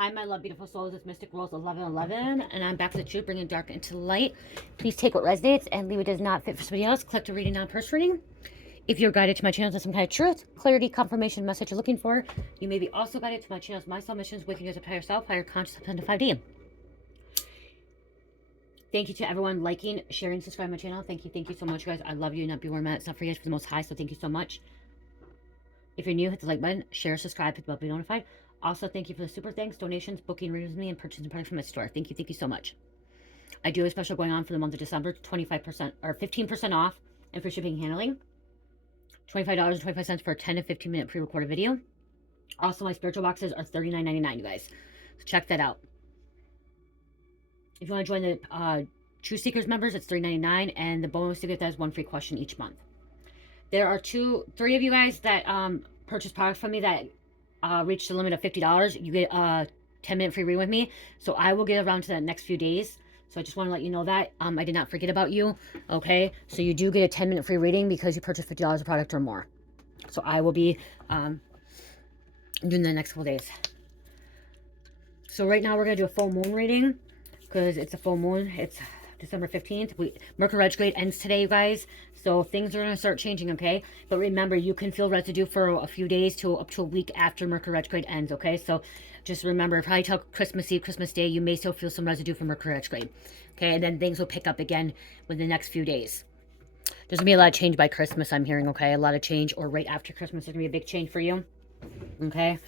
Hi, my love, beautiful souls. It's Mystic Rose 1111, and I'm back to the truth, bringing dark into light. Please take what resonates and leave what does not fit for somebody else. Click to reading, non-purse reading. If you're guided to my channels with some kind of truth, clarity, confirmation, message you're looking for, you may be also guided to my channels, my soul missions, waking you as a higher self, higher consciousness, up to 5D. Thank you to everyone liking, sharing, subscribing to my channel. Thank you so much, guys. I love you. Not be where I'm at. It's not for you, it's for the most high. So thank you so much. If you're new, hit the like button, share, subscribe, hit the bell to be notified. Also, thank you for the super thanks, donations, booking readings with me, and purchasing products from my store. Thank you so much. I do have a special going on for the month of December, 25% or 15% off, and for shipping and handling. $25.25 for a 10 to 15 minute pre-recorded video. Also, my spiritual boxes are $39.99, you guys. So check that out. If you want to join the True Seekers members, it's $3.99, and the bonus to get that is one free question each month. There are three of you guys that purchase products from me that reach the limit of $50. You get a 10-minute free reading with me. So I will get around to that next few days. So I just want to let you know that. I did not forget about you. Okay. So you do get a 10-minute free reading because you purchase $50 of product or more. So I will be doing the next couple days. So right now we're going to do a full moon reading because it's a full moon. It's December 15th. Mercury retrograde ends today, you guys. So things are going to start changing, okay? But remember, you can feel residue for a few days to up to a week after Mercury retrograde ends, okay? So just remember, probably till Christmas Eve, Christmas Day, you may still feel some residue from Mercury retrograde, okay? And then things will pick up again within the next few days. There's going to be a lot of change by Christmas, I'm hearing, okay? A lot of change, or right after Christmas, there's going to be a big change for you, okay?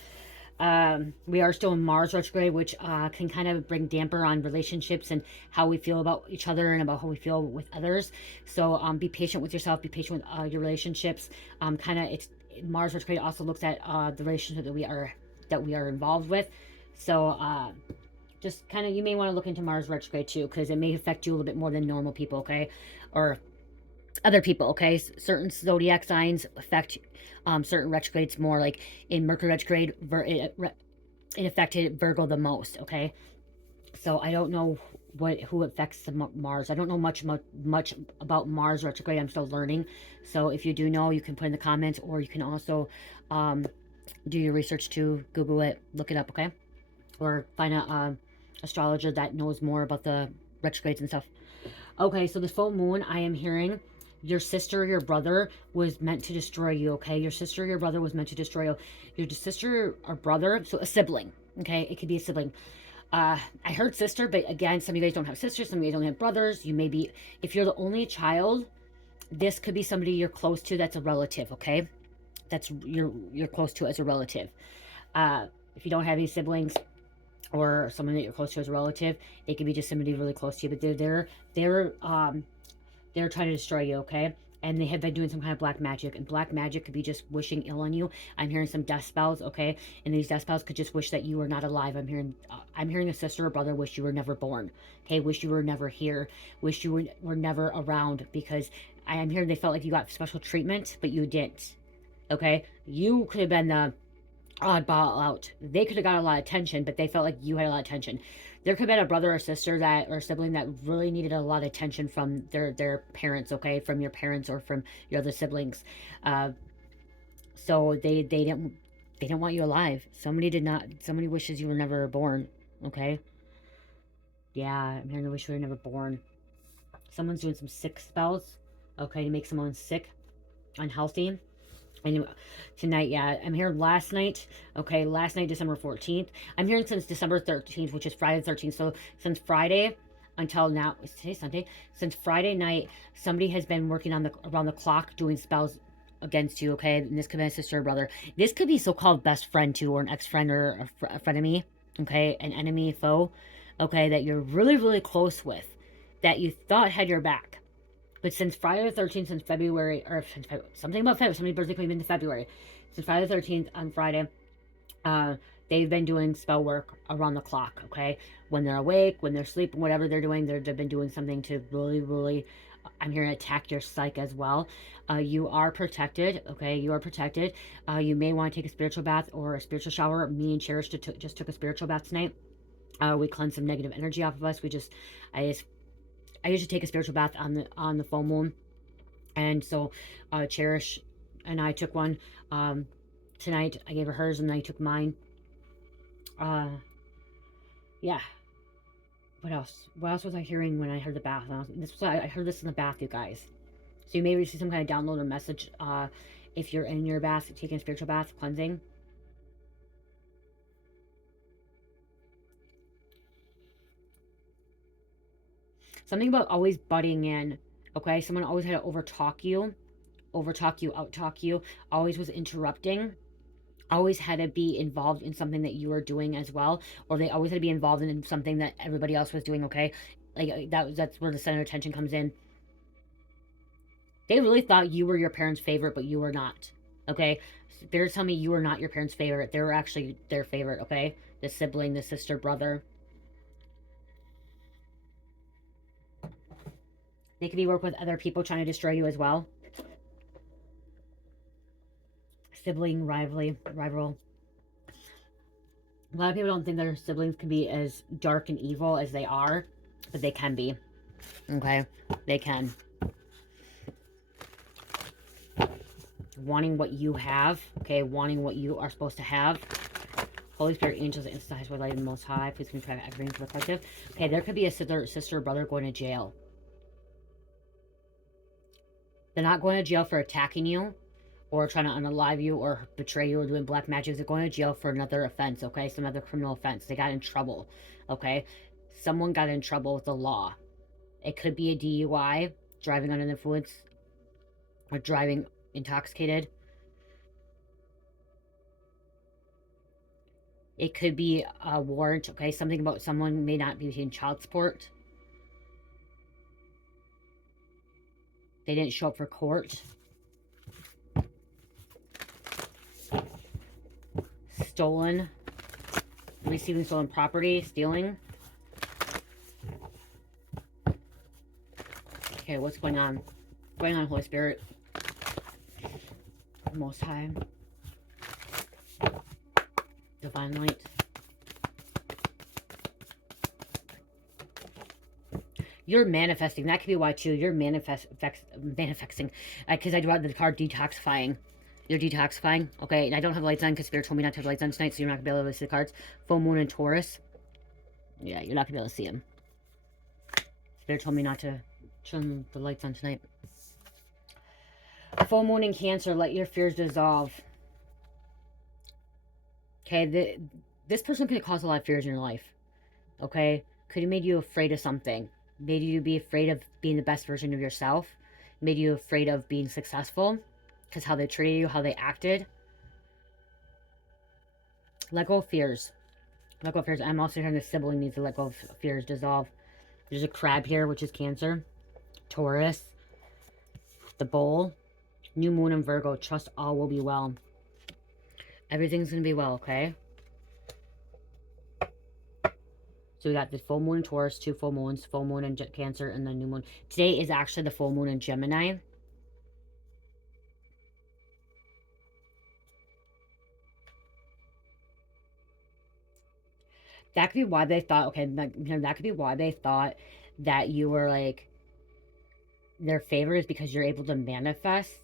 We are still in Mars retrograde, which can kind of bring damper on relationships and how we feel about each other and about how we feel with others. So be patient with yourself, be patient with your relationships. It's Mars retrograde also looks at the relationship that we are involved with. So just kind of, you may want to look into Mars retrograde too, because it may affect you a little bit more than normal people, okay? Or other people, okay? Certain zodiac signs affect certain retrogrades more. Like in Mercury retrograde, it affected Virgo the most, okay? So I don't know who affects the Mars. I don't know much about Mars retrograde. I'm still learning. So if you do know, you can put in the comments, or you can also do your research too. Google it, look it up, okay? Or find a astrologer that knows more about the retrogrades and stuff. Okay, so the full moon, I am hearing your sister or your brother was meant to destroy you, okay? Your sister or your brother was meant to destroy you. Your sister or brother, so a sibling, okay? It could be a sibling. I heard sister, but again, some of you guys don't have sisters, some of you guys don't have brothers. You may be, if you're the only child, this could be somebody you're close to that's a relative, okay? That's you're close to as a relative. If you don't have any siblings or someone that you're close to as a relative, it could be just somebody really close to you, but they're trying to destroy you, okay? And they have been doing some kind of black magic. And black magic could be just wishing ill on you. I'm hearing some death spells, okay? And these death spells could just wish that you were not alive. I'm hearing a sister or brother wish you were never born, okay? Wish you were never here. Wish you were never around, because I am hearing they felt like you got special treatment, but you didn't, okay? You could have been the oddball out. They could have got a lot of attention, but they felt like you had a lot of attention. There could have been a brother or sister or sibling that really needed a lot of attention from their parents, okay? From your parents or from your other siblings. So they didn't want you alive. Somebody wishes you were never born, okay? Yeah, I'm hearing they wish you were never born. Someone's doing some sick spells, okay, to make someone sick, unhealthy. And tonight, yeah, I'm here last night, okay, last night, December 14th. I'm hearing since December 13th, which is Friday the 13th. So since Friday until now, is today Sunday? Since Friday night, somebody has been working on around the clock doing spells against you, okay? And this could be a sister or brother. This could be so-called best friend too, or an ex-friend, or a frenemy, okay? An enemy, foe, okay, that you're really, really close with, that you thought had your back. But since Friday the 13th, since February, or something about February, somebody's birthday came into February. Since Friday the 13th on Friday, they've been doing spell work around the clock, okay? When they're awake, when they're sleeping, whatever they're doing, they've been doing something to really, really, I'm hearing, attack your psyche as well. You are protected, okay? You are protected. You may want to take a spiritual bath or a spiritual shower. Me and Cherish just took a spiritual bath tonight. We cleansed some negative energy off of us. I usually take a spiritual bath on the full moon, and so Cherish and I took one tonight. I gave her hers, and I took mine. Yeah. What else? What else was I hearing when I heard the bath? I heard this in the bath, you guys. So you may receive some kind of download or message if you're in your bath, taking a spiritual bath, cleansing. Something about always butting in, okay? Someone always had to overtalk you, outtalk you, always was interrupting, always had to be involved in something that you were doing as well, or they always had to be involved in something that everybody else was doing, okay? Like that's where the center of attention comes in. They really thought you were your parents' favorite, but you were not, okay? They're telling me you were not your parents' favorite. They were actually their favorite, okay? The sibling, the sister, brother. They could be working with other people trying to destroy you as well. Sibling rival. A lot of people don't think their siblings can be as dark and evil as they are, but they can be. Okay? They can. Wanting what you have, okay? Wanting what you are supposed to have. Holy Spirit, angels, and instance, light, and Most High. Please can try everything for the collective. Okay, there could be a sister or brother going to jail. They're not going to jail for attacking you or trying to unalive you or betray you or doing black magic. They're going to jail for another offense, okay? Some other criminal offense. They got in trouble, okay? Someone got in trouble with the law. It could be a DUI, driving under the influence, or driving intoxicated. It could be a warrant, okay? Something about someone may not be paying child support. They didn't show up for court. Stolen. Receiving stolen property. Stealing. Okay, what's going on? What's going on, Holy Spirit? Most High. Divine Light. You're manifesting. That could be why, too. You're manifesting. Because I draw the card detoxifying. You're detoxifying. Okay, and I don't have lights on because Spirit told me not to have lights on tonight, so you're not going to be able to see the cards. Full Moon and Taurus. Yeah, you're not going to be able to see them. Spirit told me not to turn the lights on tonight. Full Moon in Cancer. Let your fears dissolve. Okay, this person could cause a lot of fears in your life. Okay? Could have made you afraid of something. Made you be afraid of being the best version of yourself. Made you afraid of being successful. Because how they treated you, how they acted. Let go of fears. Let go of fears. I'm also hearing the sibling needs to let go of fears, dissolve. There's a crab here, which is Cancer. Taurus. The Bull. New Moon and Virgo. Trust all will be well. Everything's going to be well, okay? So we got the full moon in Taurus, 2 full moons, full moon in Cancer, and the new moon. Today is actually the full moon in Gemini. That could be why they thought, okay, that could be why they thought that you were, like, their favorite is because you're able to manifest.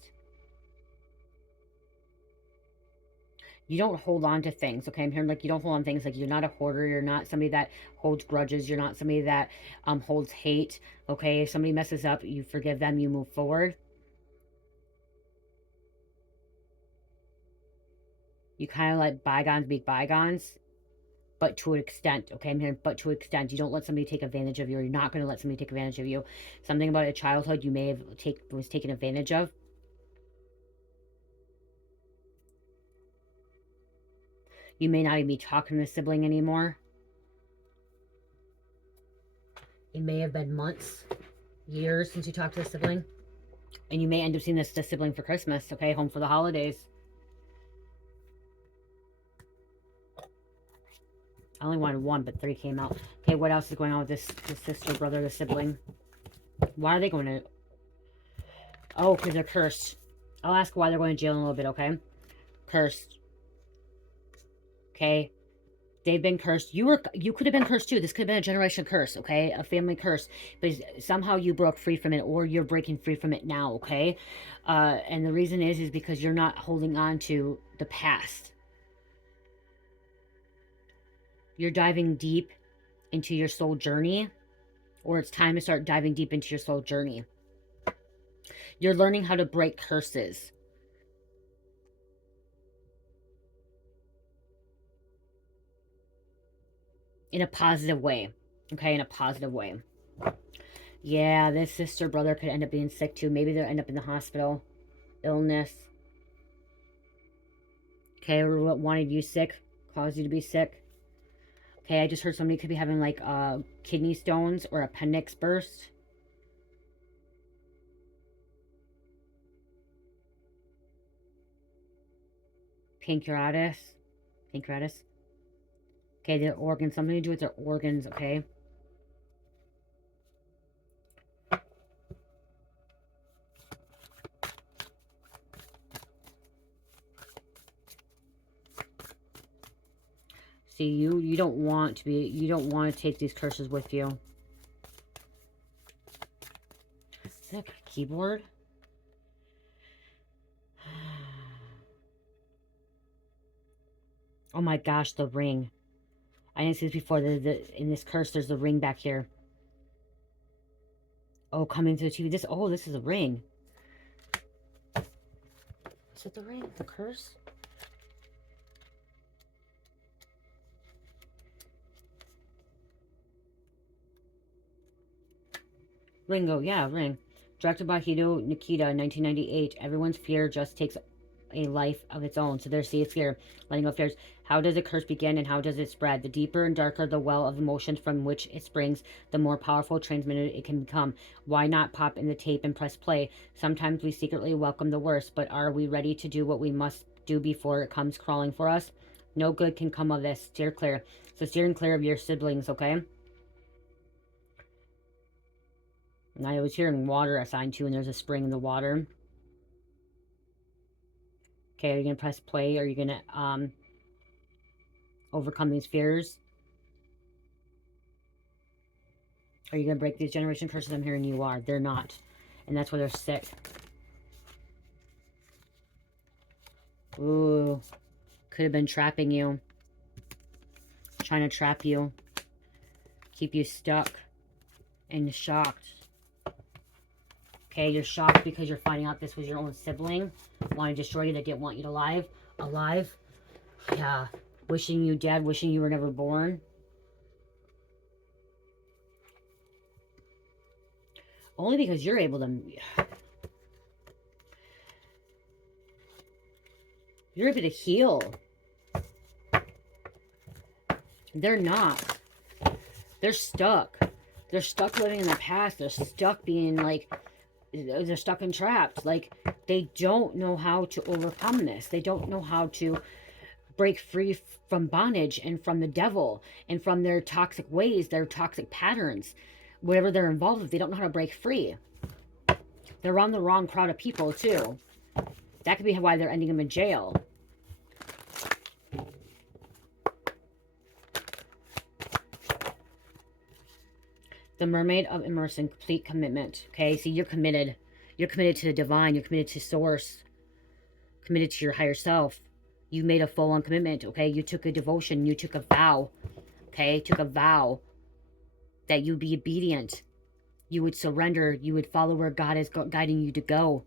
You don't hold on to things, okay? I'm hearing, like, you don't hold on to things. Like, you're not a hoarder. You're not somebody that holds grudges. You're not somebody that holds hate, okay? If somebody messes up, you forgive them. You move forward. You kind of let bygones be bygones, but to an extent, okay? I'm hearing, but to an extent. You don't let somebody take advantage of you, or you're not going to let somebody take advantage of you. Something about a childhood you may have was taken advantage of. You may not even be talking to a sibling anymore. It may have been months, years since you talked to a sibling. And you may end up seeing this sibling for Christmas, okay? Home for the holidays. I only wanted 1, but 3 came out. Okay, what else is going on with this sister, brother, the sibling? Why are they going to... Oh, because they're cursed. I'll ask why they're going to jail in a little bit, okay? Cursed. Okay? They've been cursed. You could have been cursed too. This could have been a generation curse, okay? A family curse. But somehow you broke free from it, or you're breaking free from it now, okay? And the reason is because you're not holding on to the past. You're diving deep into your soul journey, or it's time to start diving deep into your soul journey. You're learning how to break curses. In a positive way. Okay, in a positive way. Yeah, this sister, brother could end up being sick too. Maybe they'll end up in the hospital. Illness. Okay, or what wanted you sick, caused you to be sick. Okay, I just heard somebody could be having like kidney stones or appendix burst. Pancreatitis. Pancreatitis. Okay, their organs. Something to do with their organs, okay? See, you don't want to take these curses with you. Is that a keyboard? Oh my gosh, the ring. I didn't see this before. In this curse, there's the ring back here. Oh, coming through the TV. This is a ring. Is it the ring? The curse? Ringo, yeah, ring. Directed by Hideo Nikita in 1998. Everyone's fear just takes a life of its own. So there's fear, letting go of fears. How does a curse begin and how does it spread? The deeper and darker the well of emotions from which it springs, the more powerful transmitted it can become. Why not pop in the tape and press play? Sometimes we secretly welcome the worst, but are we ready to do what we must do before it comes crawling for us? No good can come of this. Steer clear. So steering clear of your siblings, okay? And I was hearing water assigned to, and there's a spring in the water. Okay, are you going to press play? Are you going to overcome these fears? Are you going to break these generation curses? I'm hearing you are. They're not. And that's why they're sick. Ooh. Could have been trapping you. Trying to trap you. Keep you stuck. And shocked. Okay, you're shocked because you're finding out this was your own sibling. Want to destroy you. They didn't want you alive. Yeah. Wishing you dead. Wishing you were never born. Only because you're able to... You're able to heal. They're not. They're stuck. They're stuck living in the past. They're stuck being like... They're stuck and trapped. Like, they don't know how to overcome this. They don't know how to break free from bondage and from the devil and from their toxic ways, their toxic patterns. Whatever they're involved with, they don't know how to break free. They're around the wrong crowd of people, too. That could be why they're ending them in jail. The Mermaid of Immersion, complete commitment. Okay, see, you're committed. You're committed to the divine. You're committed to source. Committed to your higher self. You made a full-on commitment, okay? You took a devotion. You took a vow, okay? Took a vow that you'd be obedient. You would surrender. You would follow where God is guiding you to go.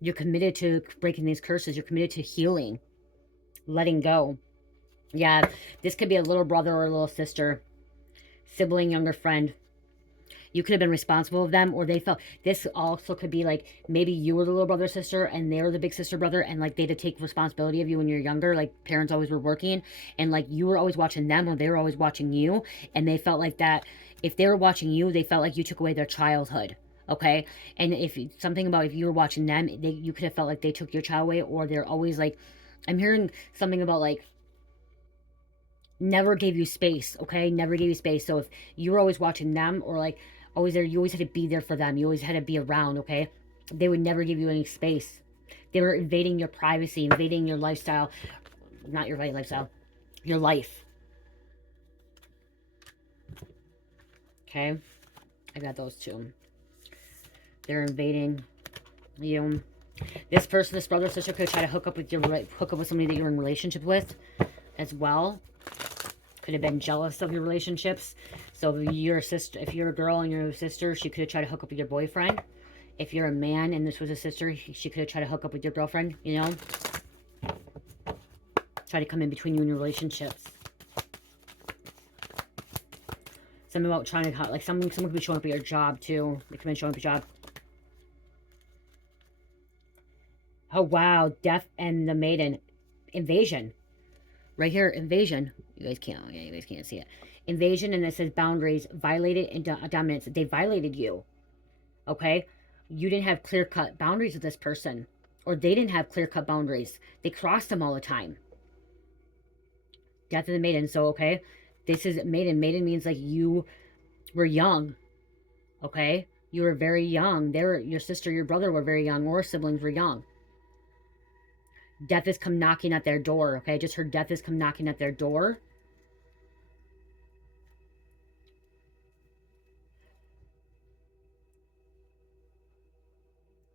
You're committed to breaking these curses. You're committed to healing. Letting go. Yeah, this could be a little brother or a little sister. Sibling, younger friend. You could have been responsible of them, or they felt... This also could be like, maybe you were the little brother or sister, and they were the big sister brother, and like they had to take responsibility of you when you're younger. Like, parents always were working, and like you were always watching them, or they were always watching you, and they felt like that... If they were watching you, they felt like you took away their childhood, okay? And if something about if you were watching them, you could have felt like they took your child away, or they're always like... I'm hearing something about like... Never gave you space, okay? Never gave you space. So if you were always watching them, or like always there, you always had to be there for them. You always had to be around, okay? They would never give you any space. They were invading your privacy, invading your lifestyle. Not your lifestyle. Your life. Okay? I got those two. They're invading you. This person, this brother or sister could try to hook up with somebody that you're in a relationship with as well. could have been jealous of your relationships. So if you're a sister, if you're a girl and you're a sister, she could have tried to hook up with your boyfriend. If you're a man and this was a sister, she could have tried to hook up with your girlfriend, you know? Try to come in between you and your relationships. Something about trying to, like, someone could be showing up at your job, too. They come in showing up at your job. Oh, wow. Death and the Maiden. Invasion. Right here, invasion. You guys can't, yeah, you guys can't see it. Invasion, and it says boundaries, violated, and dominance. They violated you. Okay? You didn't have clear-cut boundaries with this person. Or they didn't have clear-cut boundaries. They crossed them all the time. Death of the Maiden. So, okay? This is Maiden. Maiden means, like, you were young. Okay? You were very young. Your sister, your brother were very young, or siblings were young. Death has come knocking at their door, okay? I just heard death has come knocking at their door.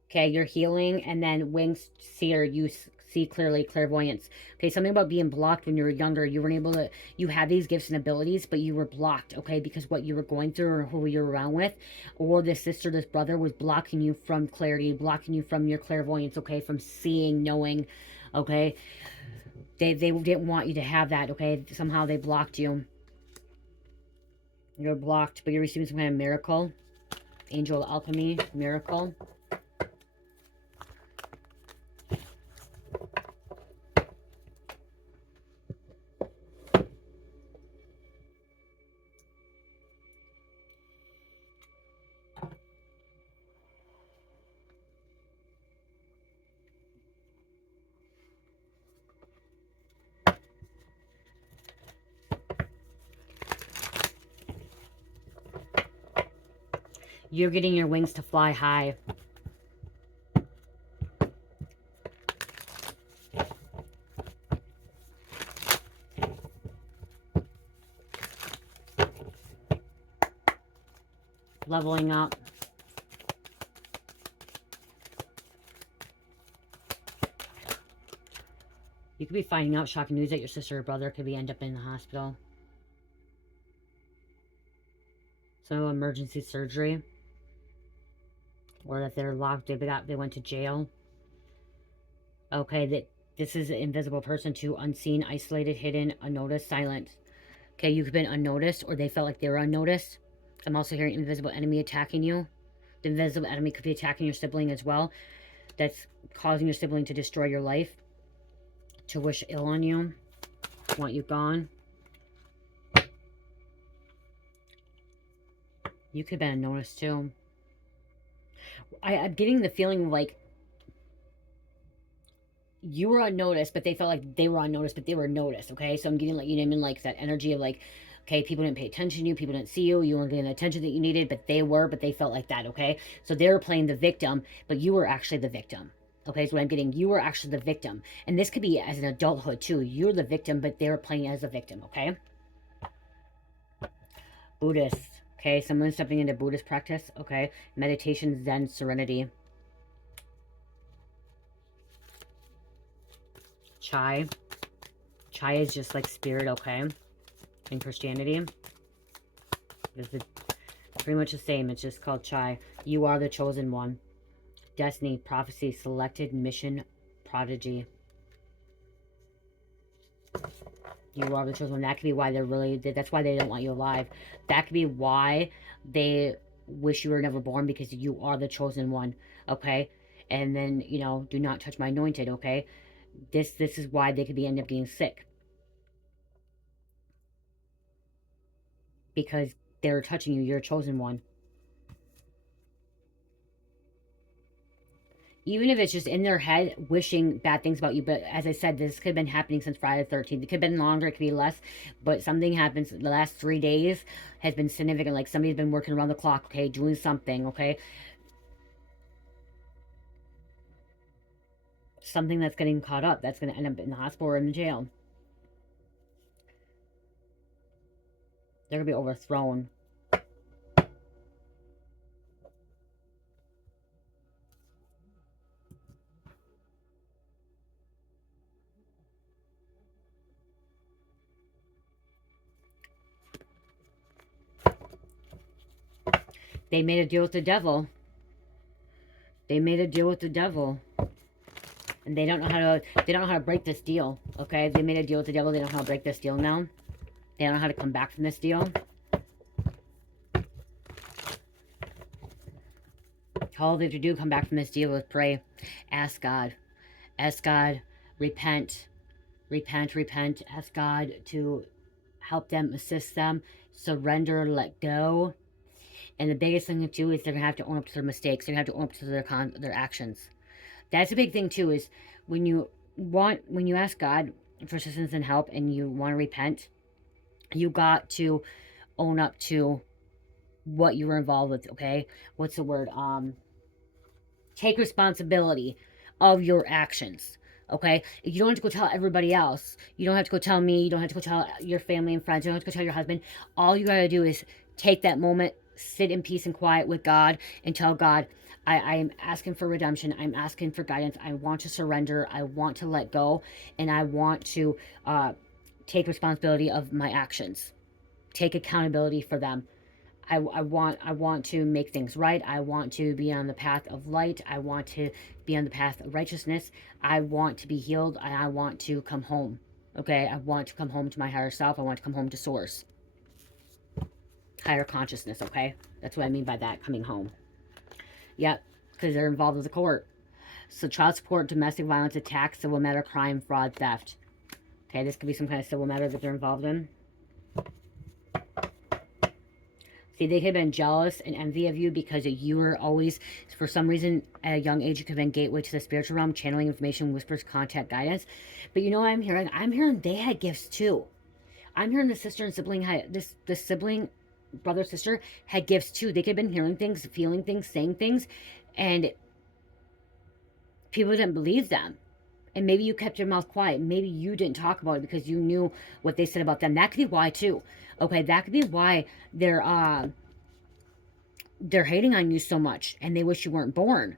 Okay, you're healing, and then wings seer, you see clearly, clairvoyance. Okay, something about being blocked when you were younger. You weren't able to, you had these gifts and abilities, but you were blocked, okay, because what you were going through or who you were around with, or this sister, this brother was blocking you from clarity, blocking you from your clairvoyance, okay, from seeing, knowing, okay? They didn't want you to have that, okay? Somehow they blocked you. You're blocked, but you're receiving some kind of miracle. Angel alchemy, miracle. You're getting your wings to fly high. Leveling up. You could be finding out shocking news that your sister or brother could end up in the hospital. So emergency surgery. Or that they're locked, they went to jail. Okay, that this is an invisible person too. Unseen, isolated, hidden, unnoticed, silent. Okay, you've been unnoticed, or they felt like they were unnoticed. I'm also hearing invisible enemy attacking you. The invisible enemy could be attacking your sibling as well. That's causing your sibling to destroy your life. To wish ill on you. Want you gone. You could have been unnoticed too. I'm getting the feeling like you were unnoticed, but they felt like they were unnoticed, but they were noticed, okay? So I'm getting, like, you know what I mean, like that energy of, like, okay, people didn't pay attention to you, people didn't see you, you weren't getting the attention that you needed, but they were, but they felt like that, okay? So they were playing the victim, but you were actually the victim. Okay, so what I'm getting, you were actually the victim. And this could be as an adulthood too. You're the victim, but they were playing as a victim, okay? Buddhist. Okay, someone stepping into Buddhist practice, okay? Meditation, Zen, serenity. Chai. Chai is just like spirit, okay? In Christianity. It's pretty much the same. It's just called chai. You are the chosen one. Destiny, prophecy, selected, mission, prodigy. You are the chosen one. That could be why they're really, that's why they don't want you alive. That could be why they wish you were never born, because you are the chosen one, okay? And then, you know, do not touch my anointed, okay? This is why they could end up getting sick. Because they're touching you. You're a chosen one. Even if it's just in their head wishing bad things about you. But as I said, this could have been happening since Friday the 13th. It could have been longer, it could be less. But something happens the last 3 days has been significant. Like somebody's been working around the clock, okay? Doing something, okay? Something that's getting caught up. That's going to end up in the hospital or in the jail. They're going to be overthrown. They made a deal with the devil. They made a deal with the devil. And they don't know how to break this deal. Okay? They made a deal with the devil. They don't know how to break this deal now. They don't know how to come back from this deal. All they have to do to come back from this deal is pray. Ask God. Ask God. Repent. Repent. Repent. Ask God to help them, assist them, surrender, let go. And the biggest thing to do is they're going to have to own up to their mistakes. They're going to have to own up to their actions. That's a big thing too, is when you ask God for assistance and help and you want to repent, you got to own up to what you were involved with, okay? What's the word? Take responsibility of your actions. Okay? You don't have to go tell everybody else. You don't have to go tell me. You don't have to go tell your family and friends. You don't have to go tell your husband. All you gotta do is take that moment, sit in peace and quiet with God, and tell God, I am asking for redemption. I'm asking for guidance. I want to surrender. I want to let go. And I want to take responsibility of my actions. Take accountability for them. I want to make things right. I want to be on the path of light. I want to be on the path of righteousness. I want to be healed. And I want to come home. Okay? I want to come home to my higher self. I want to come home to source. Higher consciousness, okay? That's what I mean by that, coming home. Yep, because they're involved with the court. So child support, domestic violence, attack, civil matter, crime, fraud, theft. Okay, this could be some kind of civil matter that they're involved in. See, they could have been jealous and envy of you because you were always, for some reason, at a young age, you could have been gateway to the spiritual realm, channeling information, whispers, contact, guidance. But you know what I'm hearing? I'm hearing they had gifts too. I'm hearing the sister and sibling had, the sibling, brother, sister, had gifts too. They could have been hearing things, feeling things, saying things, and people didn't believe them. And maybe you kept your mouth quiet. Maybe you didn't talk about it because you knew what they said about them. That could be why too. Okay, that could be why they're hating on you so much and they wish you weren't born.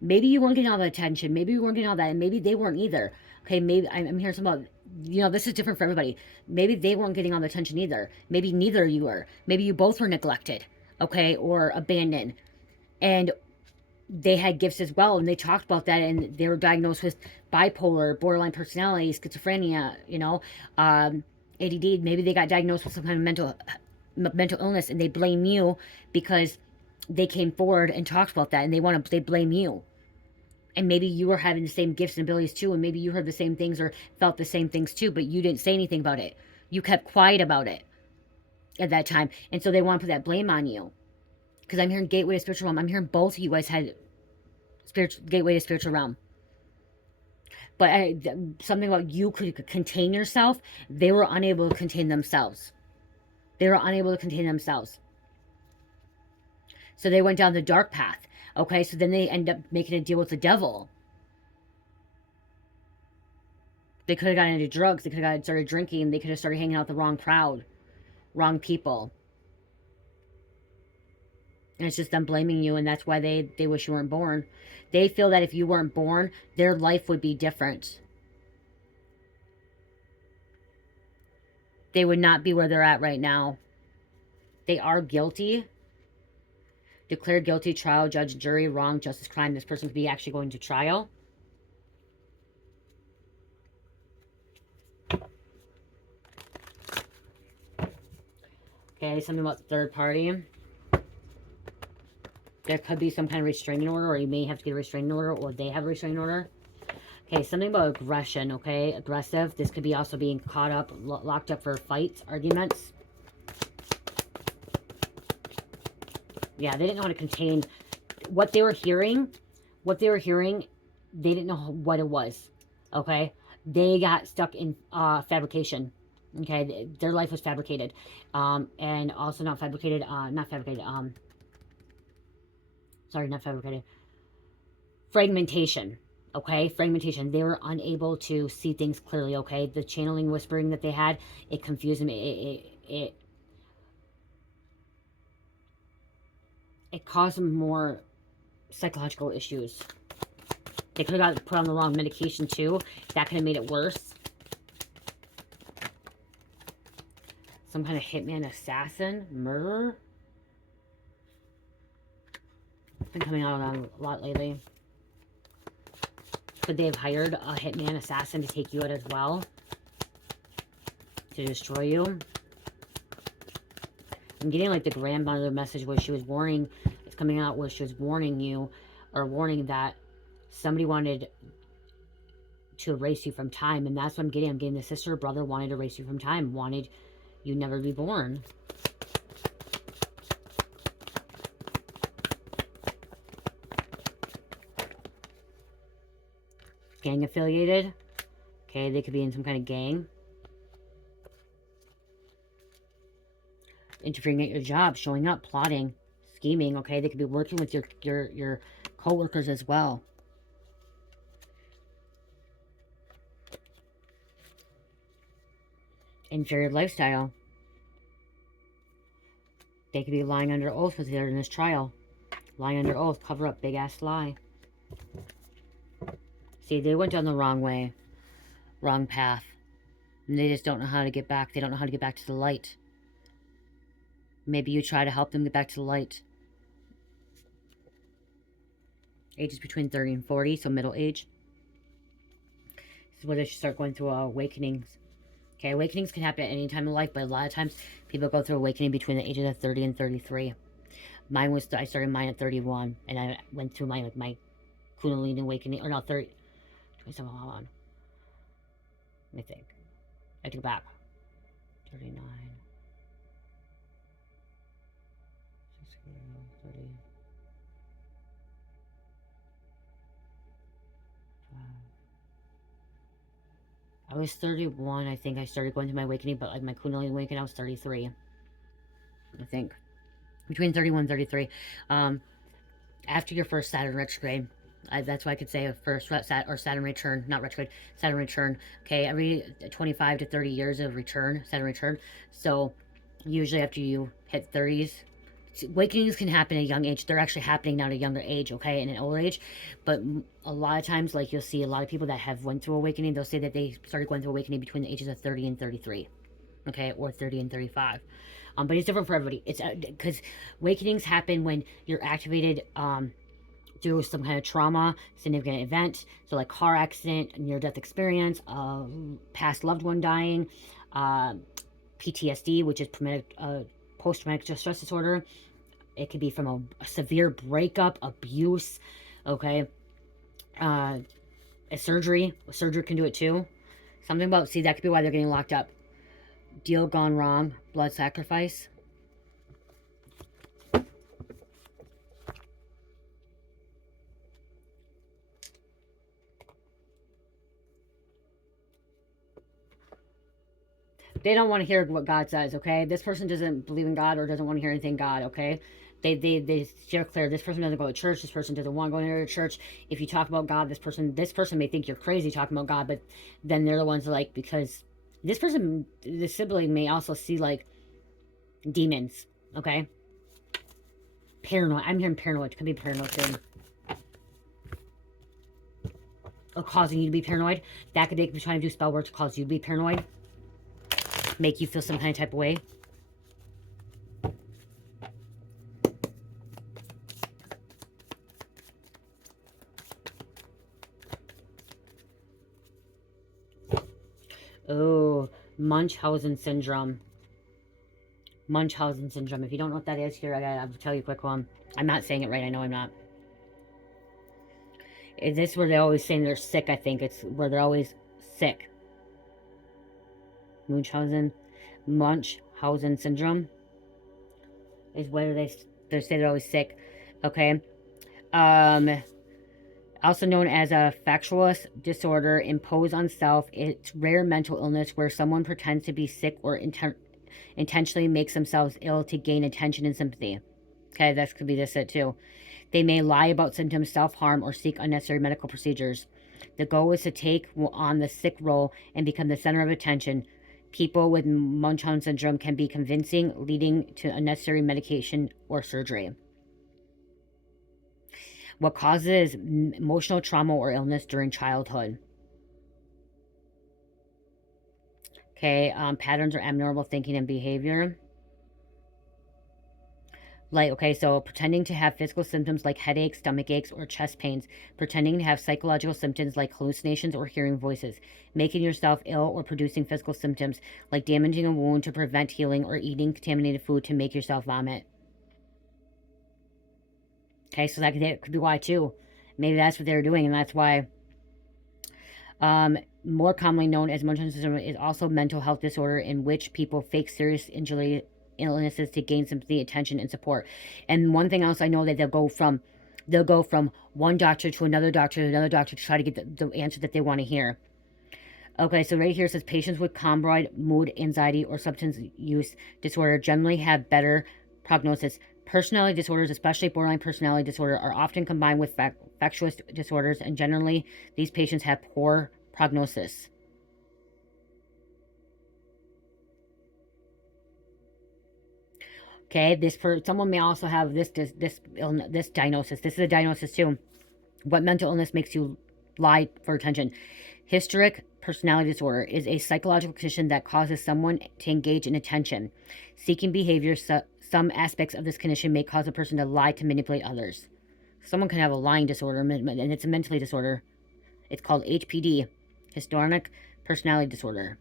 Maybe you weren't getting all the attention. Maybe you weren't getting all that, and maybe they weren't either. Okay, maybe I'm hearing some about, you know, this is different for everybody. Maybe they weren't getting all the attention either. Maybe neither of you were. Maybe you both were neglected, okay, or abandoned. And they had gifts as well, and they talked about that, and they were diagnosed with bipolar, borderline personality, schizophrenia, you know, ADD. Maybe they got diagnosed with some kind of mental illness, and they blame you because they came forward and talked about that, and they blame you. And maybe you were having the same gifts and abilities too, and maybe you heard the same things or felt the same things too, but you didn't say anything about it. You kept quiet about it at that time, and so they want to put that blame on you. Because I'm hearing gateway to spiritual realm. I'm hearing both of you guys had gateway to spiritual realm. But something about you could contain yourself. They were unable to contain themselves. They were unable to contain themselves. So they went down the dark path. Okay, so then they end up making a deal with the devil. They could have gotten into drugs. They could have started drinking. They could have started hanging out with the wrong crowd. Wrong people. And it's just them blaming you, and that's why they wish you weren't born. They feel that if you weren't born, their life would be different. They would not be where they're at right now. They are guilty. Declared guilty, trial, judge, jury, wrong, justice, crime. This person could be actually going to trial. Okay, something about the third party. There could be some kind of restraining order, or you may have to get a restraining order, or they have a restraining order. Okay, something about aggression, okay? Aggressive. This could be also being caught up, locked up for fights, arguments. Yeah, they didn't know how to contain what they were hearing. What they were hearing, they didn't know what it was, okay? They got stuck in fabrication, okay? Their life was fabricated. And also not fabricated, sorry, not fabricated. Fragmentation, okay? Fragmentation. They were unable to see things clearly, okay? The channeling, whispering that they had, it confused them. It caused them more psychological issues. They could have got put on the wrong medication too. That could have made it worse. Some kind of hitman, assassin, murderer. been coming out on a lot lately. Could they have hired a hitman assassin to take you out as well? To destroy you? I'm getting like the grandmother message where she was warning, it's coming out where she was warning you, or warning that somebody wanted to erase you from time, and that's what I'm getting. I'm getting the sister or brother wanted to erase you from time, wanted you never to be born. Gang affiliated. Okay, they could be in some kind of gang. Interfering at your job, showing up, plotting, scheming. Okay, they could be working with your co-workers as well. Inferior lifestyle. They could be lying under oath with her in this trial. Lying under oath, cover up, big ass lie. See, they went down the wrong way, wrong path. And they just don't know how to get back. They don't know how to get back to the light. Maybe you try to help them get back to the light. Ages between 30 and 40, so middle age. This is where they should start going through awakenings. Okay, awakenings can happen at any time in life, but a lot of times people go through awakening between the ages of 30 and 33. Mine was, I started mine at 31, and I went through my Kundalini awakening, or no, 30, 27, hold on. Let me think. I took it back. 39. 30. I was 31, I think I started going through my awakening, but like my Kundalini awakening, I was 33. I think. Between 31 and 33. After your first Saturn retrograde, that's why I could say a first Saturn return, not retrograde, Saturn return. Okay, every 25 to 30 years of return, Saturn return. So usually after you hit 30s, awakenings can happen at a young age. They're actually happening now at a younger age, okay, in an older age. But a lot of times, like you'll see a lot of people that have went through awakening, they'll say that they started going through awakening between the ages of 30 and 33, okay, or 30 and 35. But it's different for everybody. It's because awakenings happen when you're activated through some kind of trauma, significant event. So like car accident, near-death experience, past loved one dying, PTSD, which is post-traumatic stress disorder. It could be from a severe breakup, abuse, okay? A surgery. A surgery can do it too. Something about, see, that could be why they're getting locked up. Deal gone wrong. Blood sacrifice. They don't want to hear what God says, okay? This person doesn't believe in God or doesn't want to hear anything God, okay? They steer clear. This person doesn't go to church. This person doesn't want to go to church. If you talk about God, this person may think you're crazy talking about God, but then they're the ones that, like, because this person, the sibling may also see like demons, okay? Paranoid. I'm hearing paranoid. It could be paranoid too. Or causing you to be paranoid. They could be trying to do spell work to cause you to be paranoid. Make you feel some kind of type of way. Oh, Munchausen syndrome. Munchausen syndrome. If you don't know what that is, here, I'll tell you a quick one. I'm not saying it right. I know I'm not. Is this where they're always saying they're sick? I think it's where they're always sick. Munchausen syndrome is where they say they're always sick. Okay. Also known as a factious disorder imposed on self. It's rare mental illness where someone pretends to be sick or intentionally makes themselves ill to gain attention and sympathy. Okay, that could be this it too. They may lie about symptoms, self-harm, or seek unnecessary medical procedures. The goal is to take on the sick role and become the center of attention. People with Munchausen syndrome can be convincing, leading to unnecessary medication or surgery. What causes emotional trauma or illness during childhood? Okay, patterns or abnormal thinking and behavior. Like, okay, so pretending to have physical symptoms like headaches, stomach aches, or chest pains, pretending to have psychological symptoms like hallucinations or hearing voices, making yourself ill or producing physical symptoms like damaging a wound to prevent healing or eating contaminated food to make yourself vomit. Okay, so that could be why too. Maybe that's what they were doing, and that's why. More commonly known as Munchausen syndrome is also mental health disorder in which people fake serious injury illnesses to gain sympathy, attention, and support. And one thing else I know that they'll go from one doctor to another doctor to another doctor to try to get the answer that they want to hear. Okay, so right here it says patients with comorbid mood, anxiety, or substance use disorder generally have better prognosis. Personality disorders, especially borderline personality disorder, are often combined with factious disorders, and generally these patients have poor prognosis. Okay, someone may also have this diagnosis. This is a diagnosis too. What mental illness makes you lie for attention? Hysteric personality disorder is a psychological condition that causes someone to engage in attention seeking behavior. Some aspects of this condition may cause a person to lie to manipulate others. Someone can have a lying disorder, and it's a mentally disorder. It's called HPD, Histrionic Personality Disorder.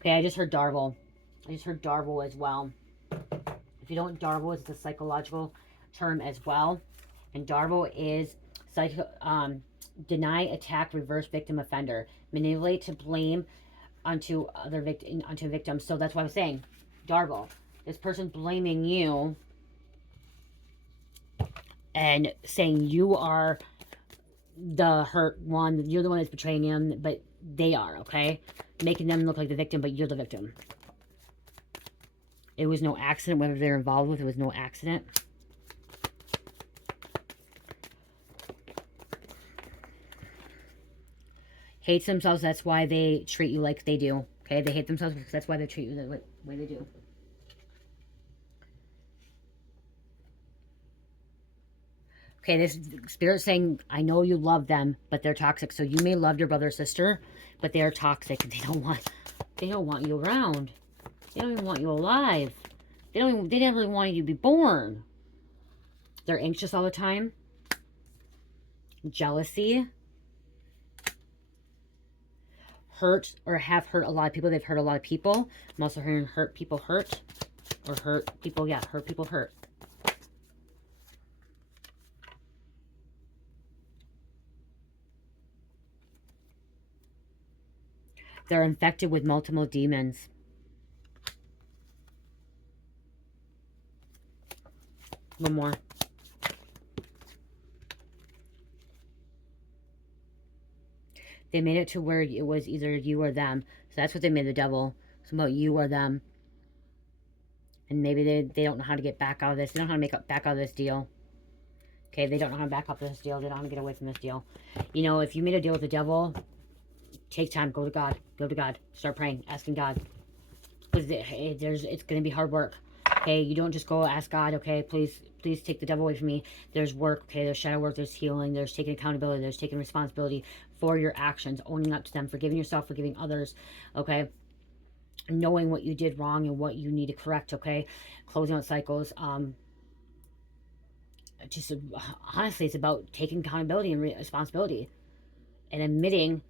Okay, I just heard Darvel. I just heard Darvel as well. If you don't, Darvel is a psychological term as well. And Darvel is deny, attack, reverse victim offender, manipulate to blame onto victims. So that's what I was saying. Darvel, this person blaming you and saying you are the hurt one, you're the one that's betraying them, but they are, okay? Making them look like the victim, but you're the victim. It was no accident, whether they're involved with it was no accident. Hates themselves, that's why they treat you like they do. Okay, they hate themselves because that's why they treat you the way they do. Okay, this spirit saying, I know you love them, but they're toxic. So you may love your brother or sister, but they are toxic. They don't want you around. They don't even want you alive. They never really want you to be born. They're anxious all the time. Jealousy. Hurt or have hurt a lot of people. They've hurt a lot of people. I'm also hearing hurt people hurt. Or hurt people, yeah, hurt people hurt. They're infected with multiple demons. One more. They made it to where it was either you or them. So that's what they made the devil. It's about you or them. And maybe they don't know how to get back out of this. They don't know how to make back out of this deal. Okay, they don't know how to back up this deal. They don't know how to get away from this deal. You know, if you made a deal with the devil, take time. Go to God. Go to God. Start praying. Asking God. Because it's going to be hard work. Okay, you don't just go ask God, okay, please take the devil away from me. There's work, okay, there's shadow work, there's healing, there's taking accountability, there's taking responsibility for your actions, owning up to them, forgiving yourself, forgiving others, okay? Knowing what you did wrong and what you need to correct, okay? Closing out cycles. Just honestly, it's about taking accountability and responsibility and admitting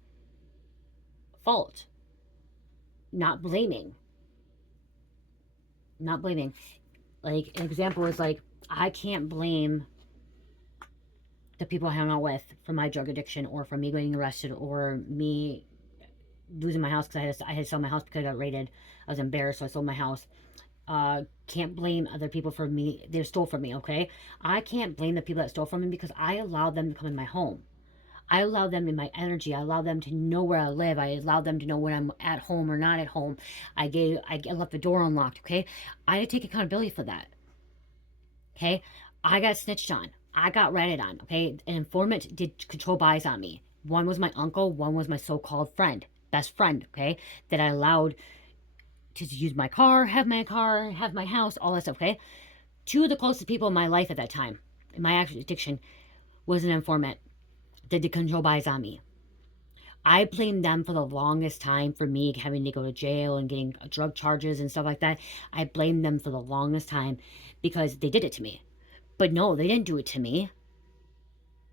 fault, not blaming. Not blaming. Like, an example is like, I can't blame the people I hang out with for my drug addiction or for me getting arrested or me losing my house because I had to sell my house because I got raided. I was embarrassed, so I sold my house. Can't blame other people for me. They stole from me, okay? I can't blame the people that stole from me because I allowed them to come in my home. I allow them in my energy. I allow them to know where I live. I allow them to know when I'm at home or not at home. I left the door unlocked, okay? I had to take accountability for that. Okay? I got snitched on. I got ratted on, okay? An informant did control buys on me. One was my uncle, one was my so-called friend, best friend, okay? That I allowed to use my car, have my house, all that stuff, okay? Two of the closest people in my life at that time, in my actual addiction, was an informant. Did the control buys on me. I blamed them for the longest time for me having to go to jail and getting drug charges and stuff like that. I blamed them for the longest time because they did it to me. But no, they didn't do it to me.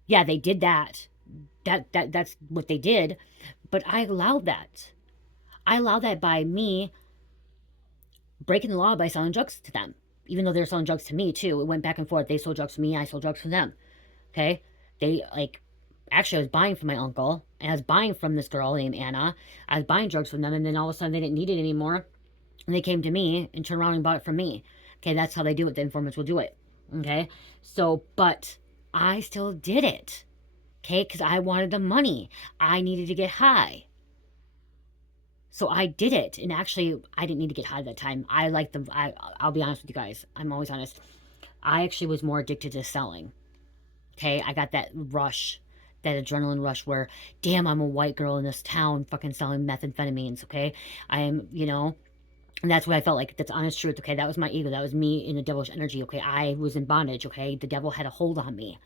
Yeah, they did that. That's what they did. But I allowed that. I allowed that by me breaking the law by selling drugs to them. Even though they're selling drugs to me too. It went back and forth. They sold drugs to me, I sold drugs to them. Okay? They like actually I was buying from my uncle and I was buying from this girl named Anna. I was buying drugs from them and then all of a sudden they didn't need it anymore. And they came to me and turned around and bought it from me. Okay, that's how they do it. The informants will do it. Okay? So, but I still did it. Okay, because I wanted the money. I needed to get high. So I did it. And actually, I didn't need to get high that time. I'll be honest with you guys. I'm always honest. I actually was more addicted to selling. Okay, I got that rush, that adrenaline rush where, damn, I'm a white girl in this town fucking selling methamphetamines. Okay, I am, and that's what I felt like. That's honest truth. Okay, that was my ego. That was me in the devil's energy. Okay, I was in bondage. Okay, the devil had a hold on me,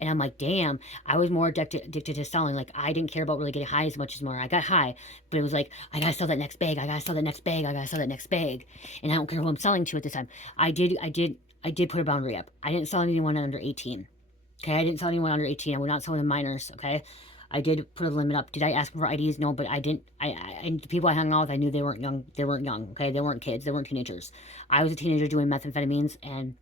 and I'm like, damn. I was more addicted to selling. Like I didn't care about really getting high as much as more. I got high, but it was like I gotta sell that next bag. I gotta sell that next bag. I gotta sell that next bag, and I don't care who I'm selling to at this time. I did put a boundary up. I didn't sell anyone under 18. Okay, I didn't sell anyone under 18. I would not sell them minors. Okay, I did put a limit up. Did I ask for IDs? No, but I didn't. The people I hung out with, I knew they weren't young. They weren't young. Okay, they weren't kids. They weren't teenagers. I was a teenager doing methamphetamines, and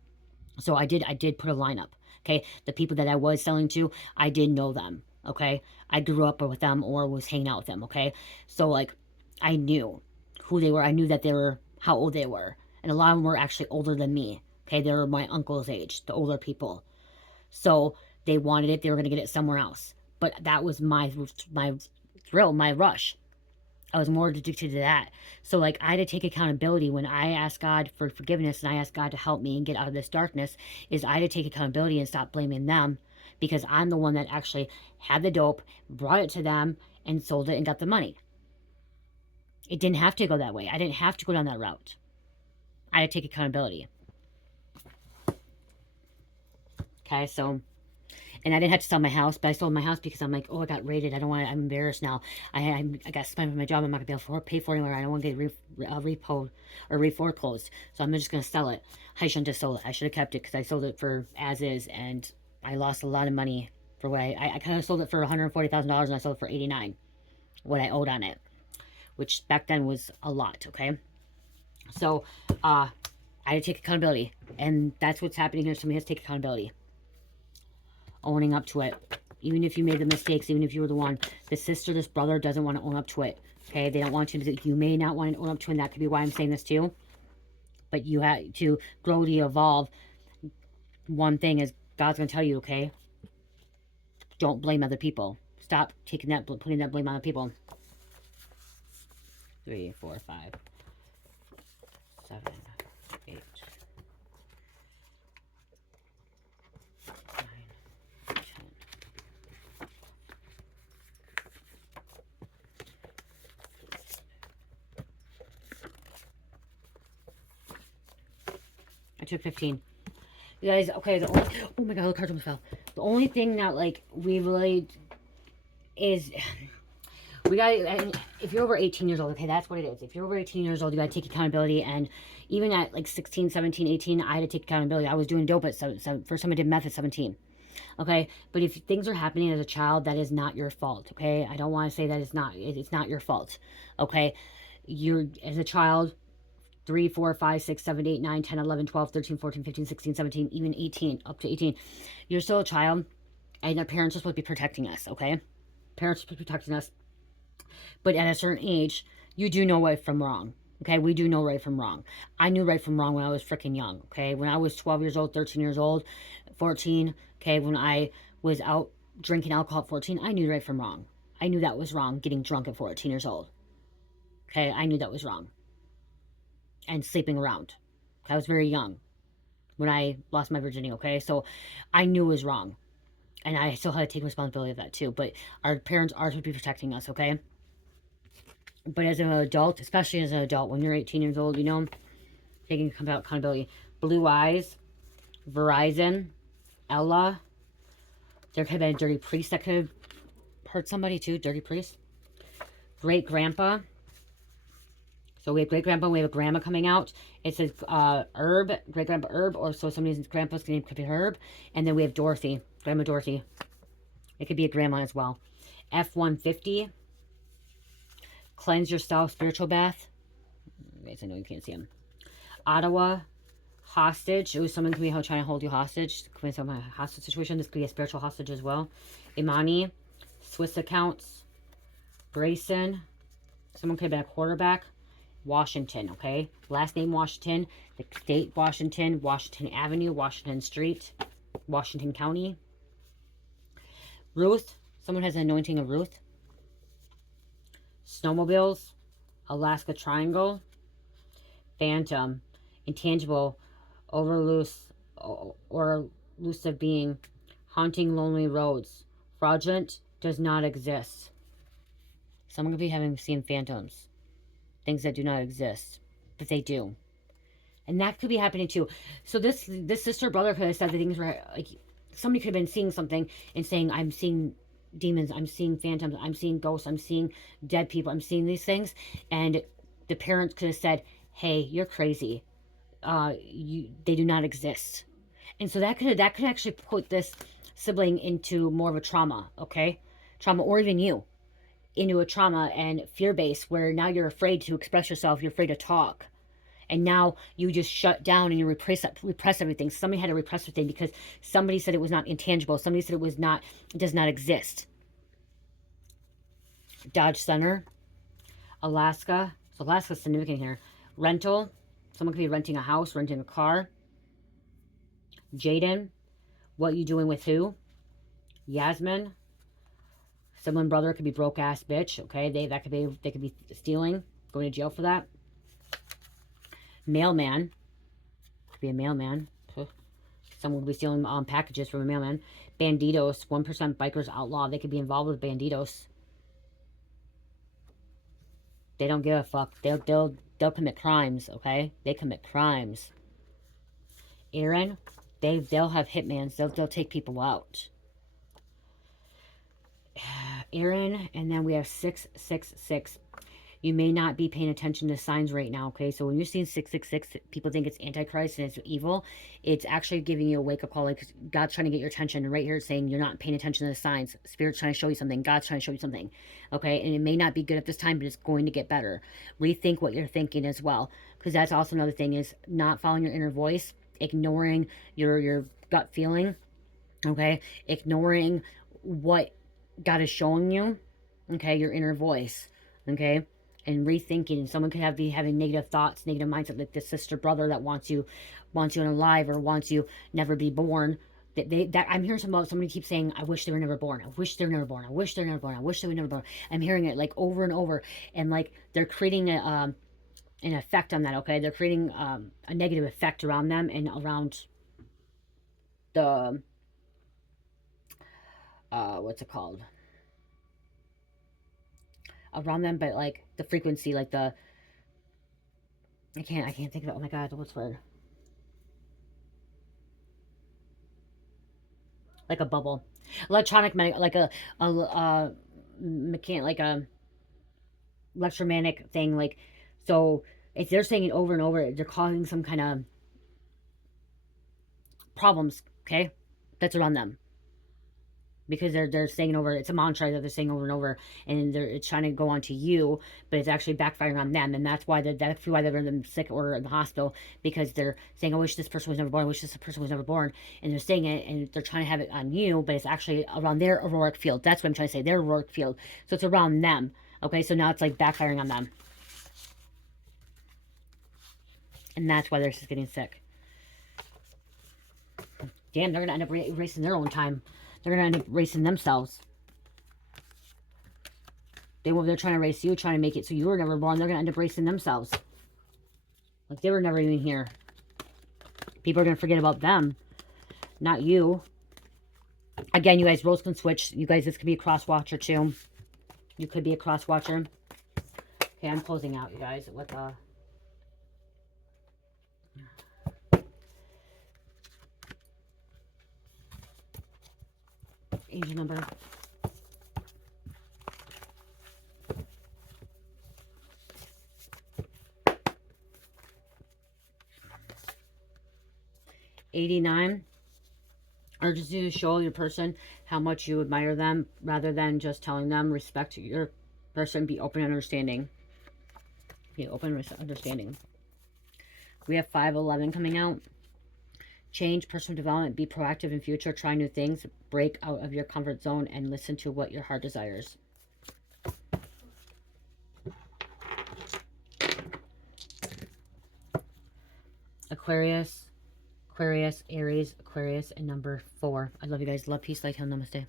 so I did put a line up. Okay, the people that I was selling to, I did know them. Okay, I grew up with them or was hanging out with them. Okay, so like, I knew who they were. I knew that they were how old they were, and a lot of them were actually older than me. Okay, they were my uncle's age, the older people. So they wanted it. They were going to get it somewhere else. But that was my thrill, my rush. I was more addicted to that. So like I had to take accountability when I asked God for forgiveness and I asked God to help me and get out of this darkness. Is I had to take accountability and stop blaming them because I'm the one that actually had the dope, brought it to them, and sold it and got the money. It didn't have to go that way. I didn't have to go down that route. I had to take accountability. Okay, so, and I didn't have to sell my house, but I sold my house because I'm like, oh, I got raided. I don't want to, I'm embarrassed now. I got spent with my job. I'm not going to be able to pay for it anymore. I don't want to get repo or reforeclosed. So I'm just going to sell it. I shouldn't have sold it. I should have kept it because I sold it for as is and I lost a lot of money for what I kind of sold it for $140,000 and I sold it for 89, what I owed on it, which back then was a lot. Okay. So, I had to take accountability and that's what's happening here. Somebody has to take accountability. Owning up to it. Even if you made the mistakes, even if you were the one, this sister, this brother doesn't want to own up to it. Okay, they don't want you to, you may not want to own up to it, and that could be why I'm saying this too. But you have to grow to evolve. One thing is God's going to tell you, okay, don't blame other people. Stop taking that, putting that blame on other people. 3, 4, 5, 7, 8. I took 15. You guys, okay, oh my god, the cards almost fell. The only thing that, like, we really is, we gotta, if you're over 18 years old, okay, that's what it is. If you're over 18 years old, you gotta take accountability, and even at, like, 16, 17, 18, I had to take accountability. I was doing dope at, first time I did meth at 17. Okay, but if things are happening as a child, that is not your fault, okay? I don't want to say that it's not your fault, okay? You're, as a child, 3, 4, 5, 6, 7, 8, 9, 10, 11, 12, 13, 14, 15, 16, 17, even 18, up to 18. You're still a child, and our parents are supposed to be protecting us, okay? Parents are supposed to be protecting us. But at a certain age, you do know right from wrong, okay? We do know right from wrong. I knew right from wrong when I was freaking young, okay? When I was 12 years old, 13 years old, 14, okay? When I was out drinking alcohol at 14, I knew right from wrong. I knew that was wrong, getting drunk at 14 years old. Okay, I knew that was wrong. And sleeping around. I was very young when I lost my virginity, okay? So I knew it was wrong. And I still had to take responsibility of that too. But our parents are supposed to be protecting us, okay? But as an adult, especially as an adult, when you're 18 years old, you know, taking accountability. Blue Eyes, Verizon, Ella. There could have been a dirty priest that could have hurt somebody too. Dirty priest. great-grandpa. So we have great-grandpa, we have a grandma coming out. It says Herb, great-grandpa Herb, or so somebody's grandpa's name could be Herb. And then we have Dorothy, Grandma Dorothy. It could be a grandma as well. F-150, cleanse yourself, spiritual bath. Guys, I know you can't see them. Ottawa, hostage. It was someone could be trying to hold you hostage. Could be some hostage situation. This could be a spiritual hostage as well. Imani, Swiss accounts. Grayson, someone could have been a quarterback. Washington, okay? Last name Washington, the state Washington, Washington Avenue, Washington Street, Washington County. Ruth, someone has an anointing of Ruth. Snowmobiles, Alaska Triangle. Phantom, intangible, overloose or elusive being, haunting lonely roads. Fraudulent, does not exist. Someone could be seen phantoms. Things that do not exist, but they do. And that could be happening too. So this sister brother could have said the things where like somebody could have been seeing something and saying, I'm seeing demons, I'm seeing phantoms, I'm seeing ghosts, I'm seeing dead people, I'm seeing these things. And the parents could have said, hey, you're crazy. They do not exist. And so that could actually put this sibling into more of a trauma, okay? Trauma, or even you, into a trauma and fear base where now you're afraid to express yourself, you're afraid to talk. And now you just shut down and you repress everything. Somebody had to repress everything because somebody said it was not intangible. Somebody said it does not exist. Dodge Center, Alaska. So Alaska's significant here. Rental. Someone could be renting a house, renting a car. Jaden. What you doing with who? Yasmin. Someone brother could be broke ass bitch. Okay, they could be stealing, going to jail for that. Mailman. Could be a mailman. Someone could be stealing packages from a mailman. Banditos. 1% bikers outlaw. They could be involved with banditos. They don't give a fuck. They'll commit crimes. Okay, they commit crimes. Aaron. They'll have hitmans. They'll take people out. Aaron, and then we have 666. You may not be paying attention to signs right now, okay? So when you're seeing 666, people think it's Antichrist and it's evil. It's actually giving you a wake-up call. Like God's trying to get your attention. And right here it's saying you're not paying attention to the signs. Spirit's trying to show you something. God's trying to show you something, okay? And it may not be good at this time, but it's going to get better. Rethink what you're thinking as well, because that's also another thing is not following your inner voice, ignoring your gut feeling, okay? Ignoring what God is showing you, okay? Your inner voice, okay? And rethinking. Someone could be having negative thoughts, negative mindset, like this sister brother that wants you unalive or wants you never be born. That I'm hearing somebody keeps saying, I wish they were never born. I wish they were never born. I wish they were never born. I wish they were never born. I'm hearing it like over and over, and like they're creating an effect on that. Okay, they're creating a negative effect around them and around the what's it called? Around them, but like the frequency, like the I can't think of it. Oh my god, what's the word? Like a bubble, electronic, like a mechanic, like a electromagnetic thing. Like, so if they're saying it over and over, they're causing some kind of problems. Okay, that's around them. Because they're saying it over, it's a mantra that they're saying over and over, and it's trying to go onto you, but it's actually backfiring on them, and that's why they're sick or in the hospital, because they're saying, I wish this person was never born, I wish this person was never born, and they're saying it, and they're trying to have it on you, but it's actually around their auroric field. That's what I'm trying to say, their auroric field. So it's around them, okay? So now it's like backfiring on them. And that's why they're just getting sick. Damn, they're going to end up erasing their own time. They're going to end up erasing themselves. They're trying to erase you, trying to make it so you were never born. They're going to end up erasing themselves. Like they were never even here. People are going to forget about them, not you. Again, you guys, roles can switch. You guys, this could be a cross-watcher too. You could be a cross-watcher. Okay, I'm closing out, you guys, with angel number. 89 urges you to show your person how much you admire them rather than just telling them. Respect your person. Be open and understanding. Be open and understanding. We have 511 coming out. Change, personal development, be proactive in future, try new things, break out of your comfort zone, and listen to what your heart desires. Aquarius, Aries, Aquarius, and number 4. I love you guys. Love, peace, light, health, namaste.